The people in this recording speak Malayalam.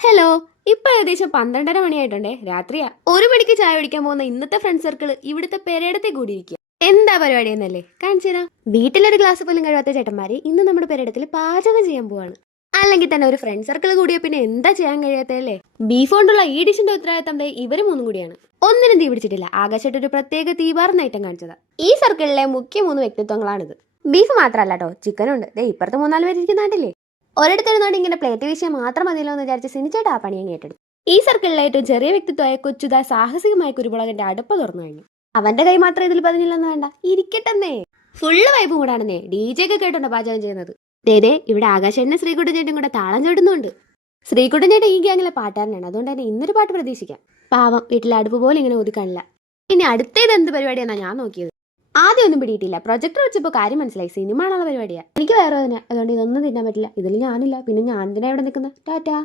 ഹലോ. ഇപ്പൊ ഏകദേശം 12:30 മണിയായിട്ടുണ്ടേ. രാത്രിയാ. 1 മണിക്ക് ചായ കുടിക്കാൻ പോകുന്ന ഇന്നത്തെ ഫ്രണ്ട് സർക്കിൾ ഇവിടുത്തെ പെരേടത്തെ കൂടിയിരിക്കുക. എന്താ പരിപാടി എന്നല്ലേ കാണിച്ചുതരാം. വീട്ടിലൊരു ഗ്ലാസ് പോലും കഴിവാത്ത ചേട്ടന്മാര് ഇന്ന് നമ്മുടെ പെരേടത്തിൽ പാചകം ചെയ്യാൻ പോവാണ്. അല്ലെങ്കിൽ തന്നെ ഒരു ഫ്രണ്ട് സർക്കിൾ കൂടിയ പിന്നെ എന്താ ചെയ്യാൻ കഴിയാത്തല്ലേ. ബീഫ് കൊണ്ടുള്ള ഈ ഡിഷിന്റെ ഉത്തരവാദിത്തം ദേ ഇവര് മൂന്നും കൂടിയാണ്. ഒന്നിനും തീ പിടിച്ചിട്ടില്ല. ആകാശമായിട്ട് ഒരു പ്രത്യേക തീപാർന്ന ഐറ്റം കാണിച്ചതാ. ഈ സർക്കിളിലെ മുഖ്യ 3 വ്യക്തിത്വങ്ങളാണിത്. ബീഫ് മാത്രമല്ല കേട്ടോ, ചിക്കനും ഉണ്ട്. ദേ ഇപ്പുറത്ത് 3-4 പേര് ഇരിക്കുന്ന നാട്ടില്ലേ. ഒരിടത്തിരുന്നോണ്ട് ഇങ്ങനെ പ്ലേറ്റ് വിഷയം മാത്രം മതിയല്ലോ എന്ന് വിചാരിച്ച് സിനിച്ചേട്ടാ ആ പണിയും ഏറ്റെടുത്തു. ഈ സർക്കിളിലെ ഏറ്റവും ചെറിയ വ്യക്തിത്വമായ കൊച്ചുത സാഹസികമായ കുരുമുളകിന്റെ അടുപ്പ് തുറന്നു കഴിഞ്ഞു. അവന്റെ കൈ മാത്രം ഇതിൽ പതിഞ്ഞില്ലെന്ന് വേണ്ട, ഇരിക്കട്ടെന്നേ. ഫുള്ള് വൈബ് കൂടാണെന്നേ. DJ ഒക്കെ കേട്ടോണ്ടോ പാചകം ചെയ്യുന്നത്. ദേ ഇവിടെ ആകാശേട്ടനും ശ്രീകുട്ടൻ ചേട്ടനും കൂടെ താളം ചവിട്ടുന്നുണ്ട്. ശ്രീകുട്ടൻ ചേട്ടൻ ഈ ഗ്യാങ്ങിലെ പാട്ടുകാരനാണ്. അതുകൊണ്ട് തന്നെ ഇന്നൊരു പാട്ട് പ്രതീക്ഷിക്കാം. പാവം വീട്ടിലെ അടുപ്പ് പോലെ ഇങ്ങനെ ഒതുക്കാനില്ല. ഇനി അടുത്തേത് എന്ത് പരിപാടിയാണെന്നാ ഞാൻ നോക്കിയത്. ആദ്യം ഒന്നും പിടിയിട്ടില്ല. പ്രൊജക്ടർ വെച്ചപ്പോൾ കാര്യം മനസ്സിലായി. സിനിമ ആണുള്ള പരിപാടിയാ. എനിക്ക് വേറെ തന്നെ. അതുകൊണ്ട് ഇതൊന്നും തിന്നാൻ പറ്റില്ല. ഇതിൽ ഞാനില്ല. പിന്നെ ഞാൻ എന്തിനാ ഇവിടെ നിൽക്കുന്നത്. ടാറ്റാ.